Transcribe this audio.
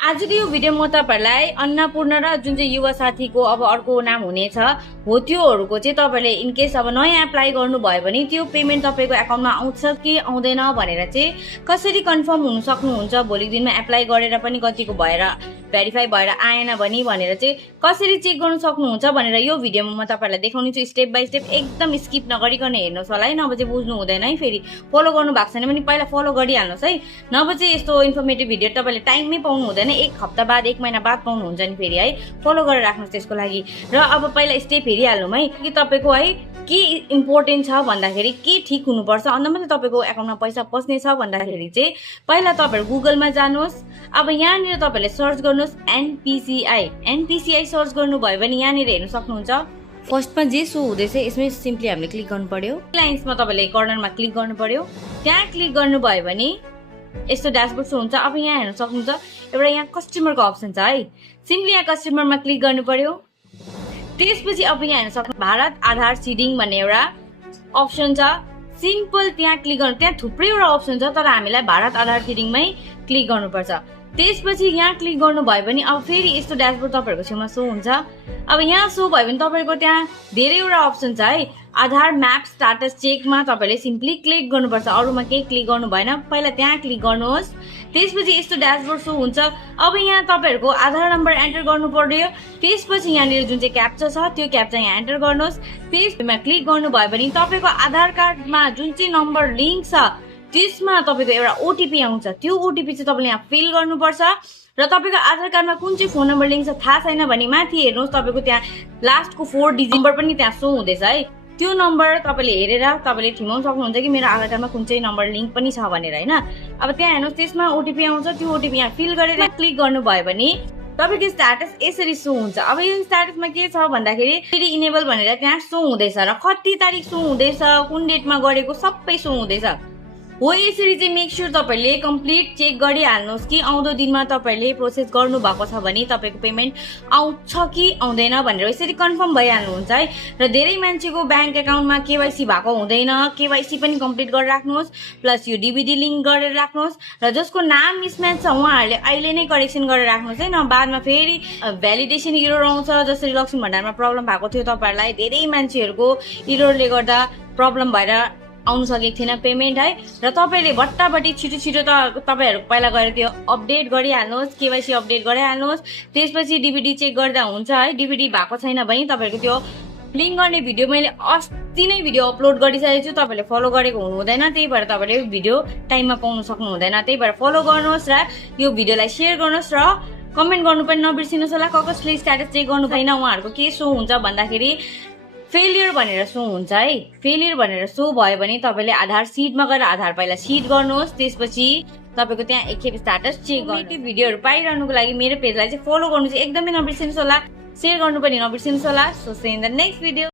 आजको यो भिडियो म तपाईहरुलाई अन्नपूर्ण र जुन चाहिँ युवा साथीको अब अर्को नाम हुनेछ हो त्योहरुको चाहिँ तपाईले इन केस अब नयाँ एप्लाई गर्नु भयो भने त्यो पेमेन्ट तपाईको एकाउन्टमा आउँछ कि आउँदैन भनेर चाहिँ कसरी कन्फर्म हुन सक्नुहुन्छ भोलिको दिनमा एप्लाई गरेर पनि कतिको भएर भेरिफाई भएर आएन भने भनेर चाहिँ कसरी चेक गर्न सक्नुहुन्छ भनेर यो भिडियोमा म तपाईहरुलाई देखाउने छु स्टेप बाइ स्टेप एकदम स्किप नगरिकन हेर्नुस् होला है नभए चाहिँ बुझ्नु हुँदैन है फेरि फलो गर्नु भएको छैन भने पहिला फलो गरिहाल्नुस् है नभए चाहिँ यस्तो इन्फर्मेटिभ भिडियो तपाईले टाइममै पाउनु हुँदैन एक हप्ता बाद एक महिना बाद पाउनुहुन्छ नि फेरि है फलो गरेर राख्नुस् त्यसको लागि र अब पहिला स्टेप हेरिहाल्नु है कि तपाईको है के इम्पोर्टेन्ट छ भन्दाखेरि के ठीक हुनुपर्छ अन्त मात्रै तपाईको एकाउन्टमा पैसा पस्ने छ भन्दाखेरि चाहिँ पहिला तपाईहरु गुगलमा जानुहोस् अब यहाँनिर तपाईले सर्च गर्नुहोस् एनपीसीआई सर्च गर्नुभयो भने यहाँनिर हेर्न सक्नुहुन्छ फर्स्टमा जे सो हुँदैछ यसमै सिम्पली हामीले क्लिक गर्नु पर्यो लाइन्समा तपाईले कर्नरमा क्लिक गर्नु पर्यो त्यहाँ क्लिक गर्नुभयो भने यस्तो ड्याशबोर्ड सो हुन्छ अब यहाँ हेर्न सक्नुहुन्छ एउटा यहाँ कस्टमरको अप्सन छ है सिम्पली यहाँ कस्टमरमा क्लिक गर्नु पर्यो त्यसपछि अब यहाँ हेर्न सक्नुहुन्छ भारत आधार सिडिङ भन्ने एउटा अप्सन छ सिम्पल त्यहाँ क्लिक गर्नु त्यहाँ थुप्रैवटा अप्सन छ तर हामीलाई भारत आधार सिडिङमै क्लिक गर्नुपर्छ त्यसपछि यहाँ क्लिक गर्नु भयो भने अब फेरि यस्तो ड्याशबोर्ड तपाईहरुको छेउमा सो हुन्छ अब यहाँ सो भयो भने तपाईहरुको त्यहाँ धेरैवटा अप्सन छ है आधार म्याप स्ट्याटस चेकमा तपाईले सिम्पली क्लिक गर्नुपर्छ अरुमा केही क्लिक गर्नु भएन पहिला त्यहाँ क्लिक गर्नुहोस् त्यसपछि यस्तो ड्याशबोर्ड सो हुन्छ अब यहाँ तपाईहरुको आधार नम्बर एन्टर गर्नु पर्यो त्यसपछि यहाँनिर जुन चाहिँ क्याप्चा छ त्यो क्याप्चा यहाँ एन्टर गर्नुहोस् त्यसमा क्लिक गर्नुभयो भने तपाईको आधार कार्डमा जुन चाहिँ नम्बर लिंक छ त्यसमा तपाईको एउटा ओटीपी आउँछ त्यो ओटीपी चाहिँ तपाईले यहाँ फिल गर्नुपर्छ र तपाईको आधार कार्डमा कुन चाहिँ फोन नम्बर लिंक छ थाहा छैन भने माथि हेर्नुहोस् तपाईको त्यहाँ लास्टको 4 डिजिट नम्बर पनि त्यहाँ सो हुँदैछ है त्यो नम्बर तपाईले हेरेर तपाईले ठिमाउन सक्नुहुन्छ कि मेरो आधार कार्डमा कुन चाहिँ नम्बर लिंक पनि छ भनेर हैन अब त्यहाँ हेर्नुहोस् त्यसमा ओटीपी आउँछ त्यो ओटीपी यहाँ फिल गरेर क्लिक गर्नुभयो भने तपाईको स्ट्याटस यसरी सो हुन्छ अब यो स्ट्याटसमा के छ भन्दाखेरि फेरि इनेबल भनेर त्यहाँ सो हुँदैछ र कति तारिक सो हुँदैछ कुन डेटमा गरेको सबै सो हुँदैछ हो यसरी चाहिँ मेक श्योर तपाईले कम्प्लिट चेक गरिहाल्नुहोस् कि आउँदो दिनमा तपाईले प्रोसेस गर्नु भएको छ भने तपाईको पेमेन्ट आउँछ कि आउँदैन भनेर यसरी कन्फर्म भइहाल्नुहुन्छ है र धेरै मान्छेको बैंक एकाउन्टमा केवाइसी भएको हुँदैन केवाइसी पनि कम्प्लिट गरेर राख्नुहोस् प्लस यो डीबीडी लिंक गरेर राख्नुहोस् र जसको नाम मिसम्याच छ उहाँहरूले अहिले नै करेक्सन गरेर राख्नुहोस् है न बादमा फेरि भ्यालिडेसन एरर आउँछ जसरी लक्ष्मी भण्डारमा प्रब्लम भएको थियो तपाईहरुलाई धेरै मान्छेहरुको एररले गर्दा प्रब्लम भएर आउनु सकेको थिएन पेमेन्ट है र तपाईले भट्टाभटी छिटो तपाईहरु पहिला गएर त्यो अपडेट गरिहाल्नुहोस् केवाइसी अपडेट गरिहाल्नुहोस् त्यसपछि डीबीडी चेक गर्दा हुन्छ है डीबीडी भएको छैन भने तपाईहरुको त्यो लिंक गर्ने भिडियो मैले अस्ति नै भिडियो अपलोड गरिसकेको छु तपाईले फलो गरेको हुनु हुँदैन त्यही भएर तपाईले भिडियो टाइममा पाउन सक्नु हुँदैन त्यही भएर फलो गर्नुहोस् र यो भिडियोलाई शेयर गर्नुहोस् र कमेन्ट गर्नु पनि नबिर्सिनुहोस् होला कसले स्ट्याटस चेक गर्नु भएन उहाँहरुको के सो हुन्छ भन्दाखेरि फेलियर भनेर सो हुन्छ है फेलियर भनेर सो भयो भने तपाईले आधार सिडमा गएर आधार पहिला सिड गर्नुहोस् त्यसपछि तपाईको त्यहाँ एकखेप स्ट्याटस चेक गर्नु भिडियोहरु पाइरहनुको लागि मेरो पेजलाई चाहिँ फलो गर्नु चाहिँ एकदमै नबिर्सिनुहोस् होला शेयर गर्नु पनि नबिर्सिनुहोस् होला so see in the next video